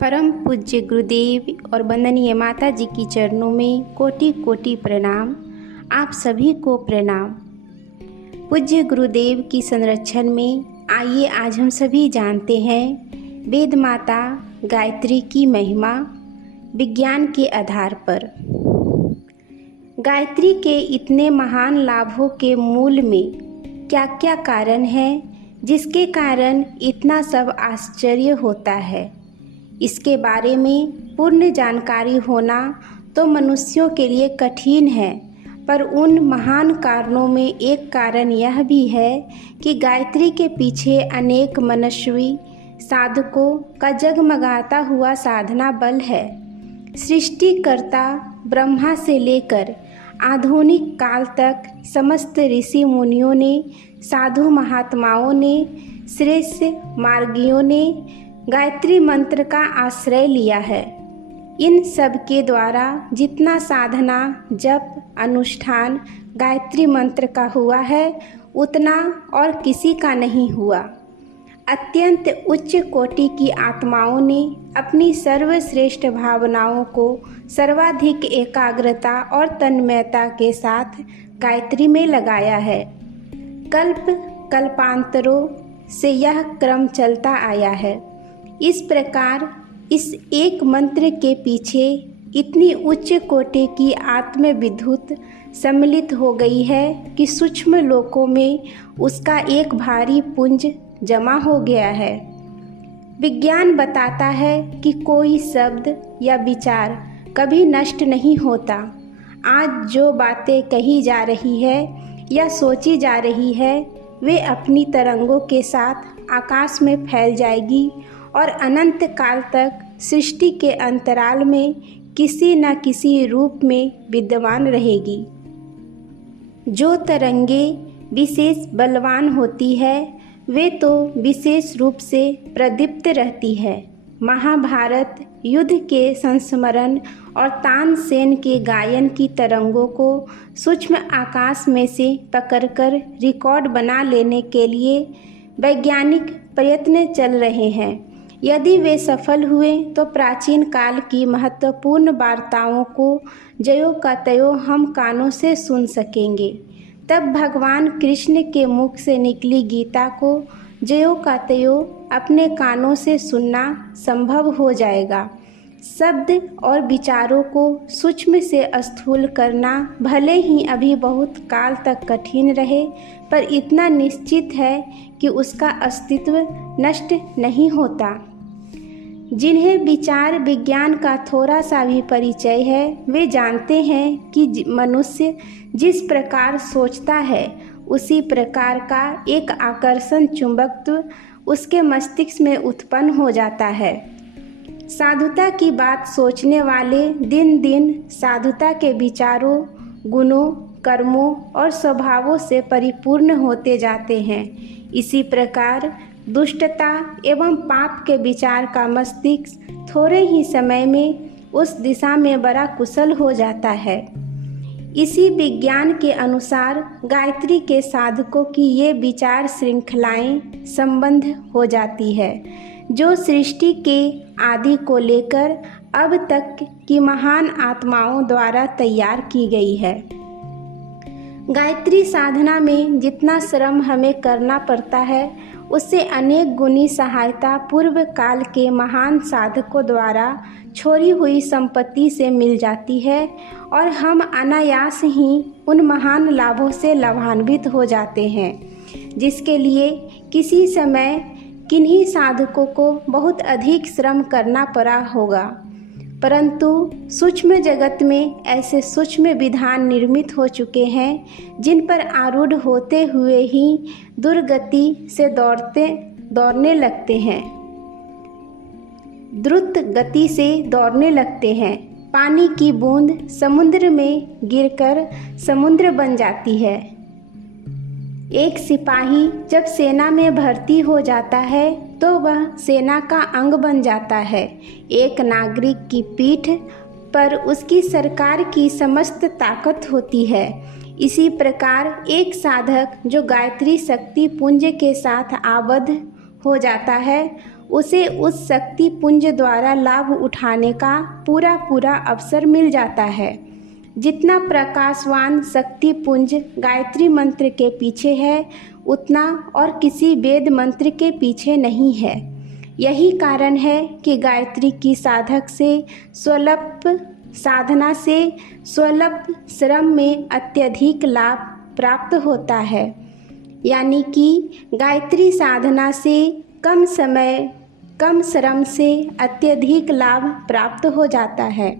परम पूज्य गुरुदेव और वंदनीय माता जी की चरणों में कोटि कोटि प्रणाम। आप सभी को प्रणाम। पूज्य गुरुदेव की संरक्षण में आइए आज हम सभी जानते हैं वेद माता गायत्री की महिमा विज्ञान के आधार पर। गायत्री के इतने महान लाभों के मूल में क्या क्या कारण है जिसके कारण इतना सब आश्चर्य होता है। इसके बारे में पूर्ण जानकारी होना तो मनुष्यों के लिए कठिन है, पर उन महान कारणों में एक कारण यह भी है कि गायत्री के पीछे अनेक मनस्वी साधकों का जगमगाता हुआ साधना बल है। सृष्टिकर्ता ब्रह्मा से लेकर आधुनिक काल तक समस्त ऋषि मुनियों ने, साधु महात्माओं ने, श्रेष्ठ मार्गियों ने गायत्री मंत्र का आश्रय लिया है। इन सब के द्वारा जितना साधना जप अनुष्ठान गायत्री मंत्र का हुआ है उतना और किसी का नहीं हुआ। अत्यंत उच्च कोटि की आत्माओं ने अपनी सर्वश्रेष्ठ भावनाओं को सर्वाधिक एकाग्रता और तन्मयता के साथ गायत्री में लगाया है। कल्प कल्पांतरों से यह क्रम चलता आया है। इस प्रकार इस एक मंत्र के पीछे इतनी उच्च कोटि की आत्मविद्युत सम्मिलित हो गई है कि सूक्ष्म लोकों में उसका एक भारी पुंज जमा हो गया है। विज्ञान बताता है कि कोई शब्द या विचार कभी नष्ट नहीं होता। आज जो बातें कही जा रही है या सोची जा रही है वे अपनी तरंगों के साथ आकाश में फैल जाएगी और अनंत काल तक सृष्टि के अंतराल में किसी न किसी रूप में विद्यमान रहेगी। जो तरंगे विशेष बलवान होती है वे तो विशेष रूप से प्रदीप्त रहती है। महाभारत युद्ध के संस्मरण और तानसेन के गायन की तरंगों को सूक्ष्म आकाश में से पकड़कर रिकॉर्ड बना लेने के लिए वैज्ञानिक प्रयत्न चल रहे हैं। यदि वे सफल हुए तो प्राचीन काल की महत्वपूर्ण वार्ताओं को ज्यों का त्यों हम कानों से सुन सकेंगे। तब भगवान कृष्ण के मुख से निकली गीता को ज्यों का त्यों अपने कानों से सुनना संभव हो जाएगा। शब्द और विचारों को सूक्ष्म से स्थूल करना भले ही अभी बहुत काल तक कठिन रहे, पर इतना निश्चित है कि उसका अस्तित्व नष्ट नहीं होता। जिन्हें विचार विज्ञान का थोड़ा सा भी परिचय है वे जानते हैं कि मनुष्य जिस प्रकार सोचता है उसी प्रकार का एक आकर्षण चुंबकत्व उसके मस्तिष्क में उत्पन्न हो जाता है। साधुता की बात सोचने वाले दिन दिन साधुता के विचारों, गुणों, कर्मों और स्वभावों से परिपूर्ण होते जाते हैं। इसी प्रकार दुष्टता एवं पाप के विचार का मस्तिष्क थोड़े ही समय में उस दिशा में बड़ा कुशल हो जाता है। इसी विज्ञान के अनुसार गायत्री के साधकों की ये विचार श्रृंखलाएं संबंध हो जाती है जो सृष्टि के आदि को लेकर अब तक की महान आत्माओं द्वारा तैयार की गई है। गायत्री साधना में जितना श्रम हमें करना पड़ता है उससे अनेक गुनी सहायता पूर्व काल के महान साधकों द्वारा छोड़ी हुई संपत्ति से मिल जाती है और हम अनायास ही उन महान लाभों से लाभान्वित हो जाते हैं, जिसके लिए किसी समय किन्हीं साधकों को बहुत अधिक श्रम करना पड़ा होगा। परंतु सूक्ष्म जगत में ऐसे सूक्ष्म विधान निर्मित हो चुके हैं जिन पर आरूढ़ होते हुए ही दुर्गति से दौड़ने लगते हैं, द्रुत गति से दौड़ने लगते हैं। पानी की बूंद समुद्र में गिरकर समुद्र बन जाती है। एक सिपाही जब सेना में भर्ती हो जाता है तो वह सेना का अंग बन जाता है। एक नागरिक की पीठ पर उसकी सरकार की समस्त ताकत होती है। इसी प्रकार एक साधक जो गायत्री शक्ति पुंज के साथ आबद्ध हो जाता है उसे उस शक्ति पुंज द्वारा लाभ उठाने का पूरा अवसर मिल जाता है। जितना प्रकाशवान शक्ति पुंज गायत्री मंत्र के पीछे है, उतना और किसी वेद मंत्र के पीछे नहीं है। यही कारण है कि गायत्री की साधना से स्वल्प श्रम में अत्यधिक लाभ प्राप्त होता है। यानी कि गायत्री साधना से कम समय कम श्रम से अत्यधिक लाभ प्राप्त हो जाता है।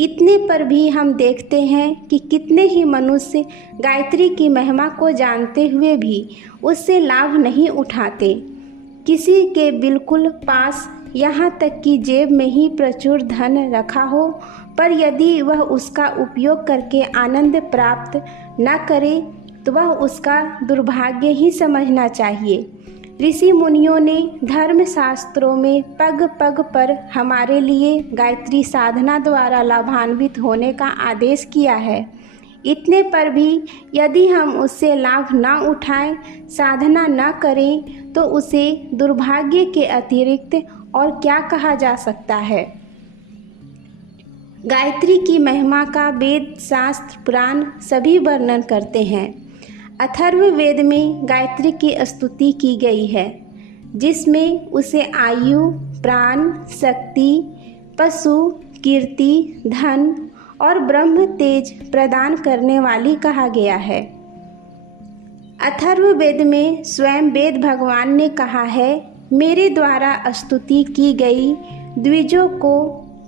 इतने पर भी हम देखते हैं कि कितने ही मनुष्य गायत्री की महिमा को जानते हुए भी उससे लाभ नहीं उठाते। किसी के बिल्कुल पास यहाँ तक कि जेब में ही प्रचुर धन रखा हो, पर यदि वह उसका उपयोग करके आनंद प्राप्त न करे तो वह उसका दुर्भाग्य ही समझना चाहिए। ऋषि मुनियों ने धर्म शास्त्रों में पग पग पर हमारे लिए गायत्री साधना द्वारा लाभान्वित होने का आदेश किया है। इतने पर भी यदि हम उससे लाभ न उठाएं, साधना न करें, तो उसे दुर्भाग्य के अतिरिक्त और क्या कहा जा सकता है। गायत्री की महिमा का वेद, शास्त्र, पुराण सभी वर्णन करते हैं। अथर्ववेद में गायत्री की स्तुति की गई है, जिसमें उसे आयु, प्राण, शक्ति, पशु, कीर्ति, धन और ब्रह्म तेज प्रदान करने वाली कहा गया है। अथर्ववेद में स्वयं वेद भगवान ने कहा है, मेरे द्वारा स्तुति की गई द्विजों को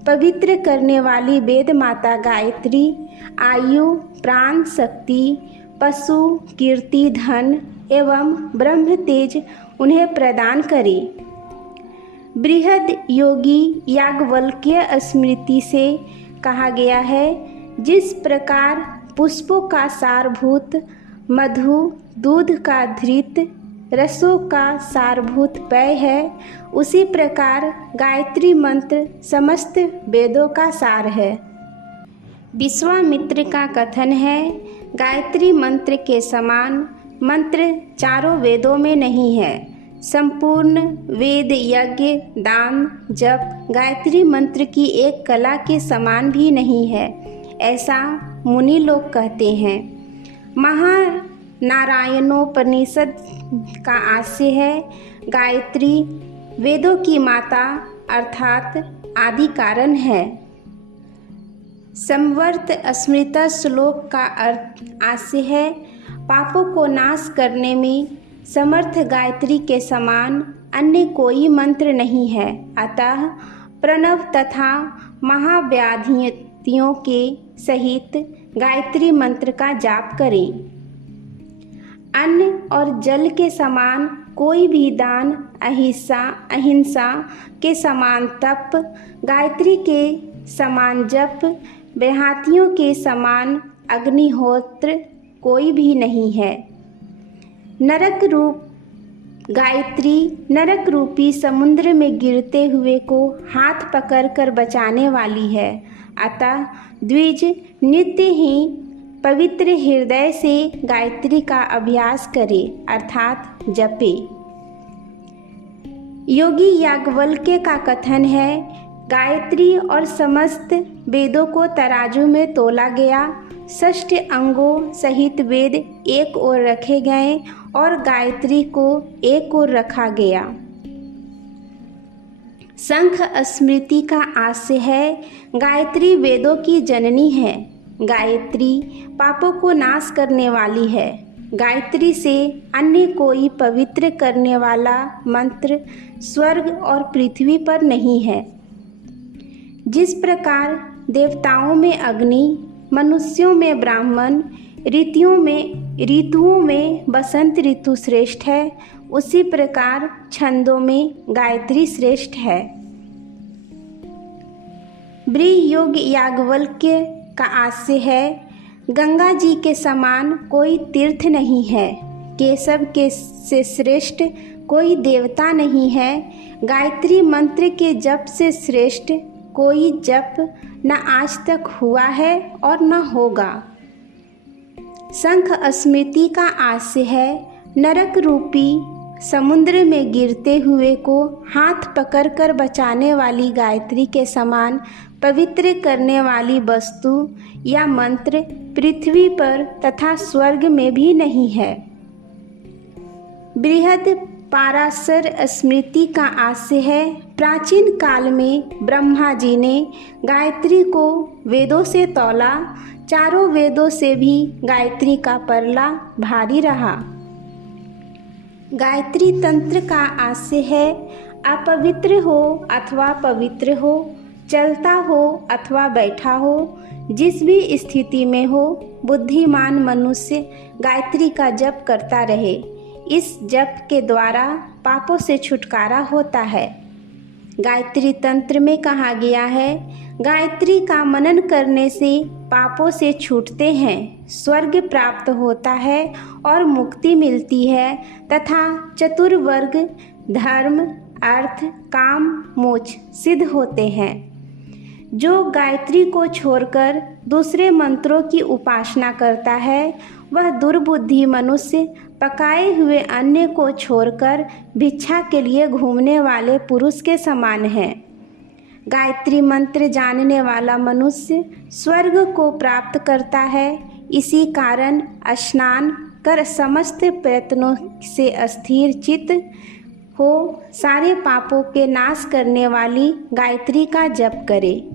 पवित्र करने वाली वेद माता गायत्री आयु, प्राण, शक्ति, पशु, कीर्ति, धन एवं ब्रह्म तेज उन्हें प्रदान करे। बृहद योगी याज्ञवल्क्य स्मृति से कहा गया है, जिस प्रकार पुष्पों का सारभूत मधु, दूध का धृत, रसों का सारभूत पेय है, उसी प्रकार गायत्री मंत्र समस्त वेदों का सार है। विश्वामित्र का कथन है, गायत्री मंत्र के समान मंत्र चारों वेदों में नहीं है। संपूर्ण वेद, यज्ञ, दान, जप गायत्री मंत्र की एक कला के समान भी नहीं है, ऐसा मुनि लोग कहते हैं। महानारायणोपनिषद का आशय है, गायत्री वेदों की माता अर्थात आदि कारण है। संवर्त स्मृता श्लोक का आशय है, पापों को नाश करने में समर्थ गायत्री के समान अन्य कोई मंत्र नहीं है। अतः प्रणव तथा महाव्याधियों के सहित गायत्री मंत्र का जाप करें। अन्न और जल के समान कोई भी दान, अहिंसा के समान तप, गायत्री के समान जप, देहातियों के समान अग्निहोत्र कोई भी नहीं है। गायत्री नरक रूपी समुद्र में गिरते हुए को हाथ पकड़कर बचाने वाली है। अतः द्विज नित्य ही पवित्र हृदय से गायत्री का अभ्यास करे अर्थात जपे। योगी याज्ञवल्क्य का कथन है, गायत्री और समस्त वेदों को तराजू में तोला गया, 6 अंगों सहित वेद एक ओर रखे गए और गायत्री को एक ओर रखा गया। शंख स्मृति का आशय है, गायत्री वेदों की जननी है। गायत्री पापों को नाश करने वाली है। गायत्री से अन्य कोई पवित्र करने वाला मंत्र स्वर्ग और पृथ्वी पर नहीं है। जिस प्रकार देवताओं में अग्नि, मनुष्यों में ब्राह्मण, ऋतुओं में बसंत ऋतु श्रेष्ठ है, उसी प्रकार छंदों में गायत्री श्रेष्ठ है। ब्रह्मयोग याज्ञवल्क्य का आशय है, गंगा जी के समान कोई तीर्थ नहीं है, केशव के से श्रेष्ठ कोई देवता नहीं है, गायत्री मंत्र के जप से श्रेष्ठ कोई जप न आज तक हुआ है और न होगा। शंख स्मृति का आशय है, नरक रूपी समुद्र में गिरते हुए को हाथ पकड़कर बचाने वाली गायत्री के समान पवित्र करने वाली वस्तु या मंत्र पृथ्वी पर तथा स्वर्ग में भी नहीं है। बृहद पाराशर स्मृति का आशय है, प्राचीन काल में ब्रह्मा जी ने गायत्री को वेदों से तौला, चारों वेदों से भी गायत्री का परला भारी रहा। गायत्री तंत्र का आशय है, अपवित्र हो अथवा पवित्र हो, चलता हो अथवा बैठा हो, जिस भी स्थिति में हो, बुद्धिमान मनुष्य गायत्री का जप करता रहे। इस जप के द्वारा पापों से छुटकारा होता है। गायत्री तंत्र में कहा गया है, गायत्री का मनन करने से पापों से छूटते हैं, स्वर्ग प्राप्त होता है और मुक्ति मिलती है तथा चतुर्वर्ग धर्म अर्थ काम मोक्ष सिद्ध होते हैं। जो गायत्री को छोड़कर दूसरे मंत्रों की उपासना करता है, वह दुर्बुद्धि मनुष्य पकाए हुए अन्न को छोड़कर भिक्षा के लिए घूमने वाले पुरुष के समान है। गायत्री मंत्र जानने वाला मनुष्य स्वर्ग को प्राप्त करता है। इसी कारण स्नान कर समस्त प्रयत्नों से अस्थिर चित्त हो सारे पापों के नाश करने वाली गायत्री का जप करे।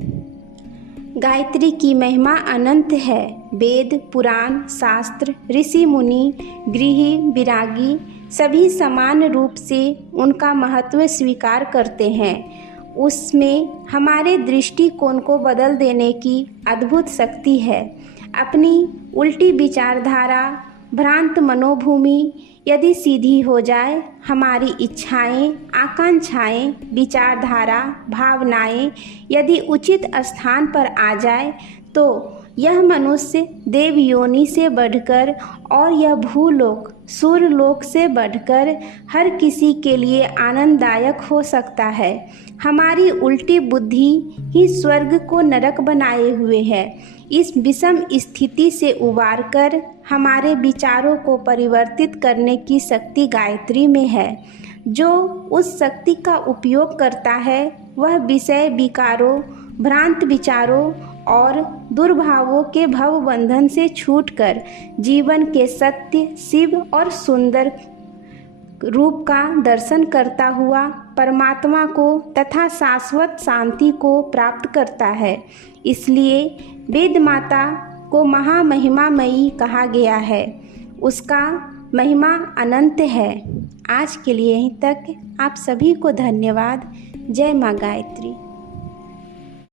गायत्री की महिमा अनंत है। वेद पुराण शास्त्र ऋषि मुनि गृही विरागी सभी समान रूप से उनका महत्व स्वीकार करते हैं। उसमें हमारे दृष्टिकोण को बदल देने की अद्भुत शक्ति है। अपनी उल्टी विचारधारा भ्रांत मनोभूमि यदि सीधी हो जाए, हमारी इच्छाएं आकांक्षाएं विचारधारा भावनाएं यदि उचित स्थान पर आ जाए, तो यह मनुष्य देव योनि से बढ़कर और यह भूलोक सूर्यलोक से बढ़कर हर किसी के लिए आनंददायक हो सकता है। हमारी उल्टी बुद्धि ही स्वर्ग को नरक बनाए हुए है। इस विषम स्थिति से उबारकर हमारे विचारों को परिवर्तित करने की शक्ति गायत्री में है। जो उस शक्ति का उपयोग करता है, वह विषय विकारों भ्रांत विचारों और दुर्भावों के भव बंधन से छूटकर जीवन के सत्य शिव और सुंदर रूप का दर्शन करता हुआ परमात्मा को तथा शाश्वत शांति को प्राप्त करता है। इसलिए वेद माता को महामहिमामयी कहा गया है। उसका महिमा अनंत है। आज के लिए यहीं तक। आप सभी को धन्यवाद। जय माँ गायत्री।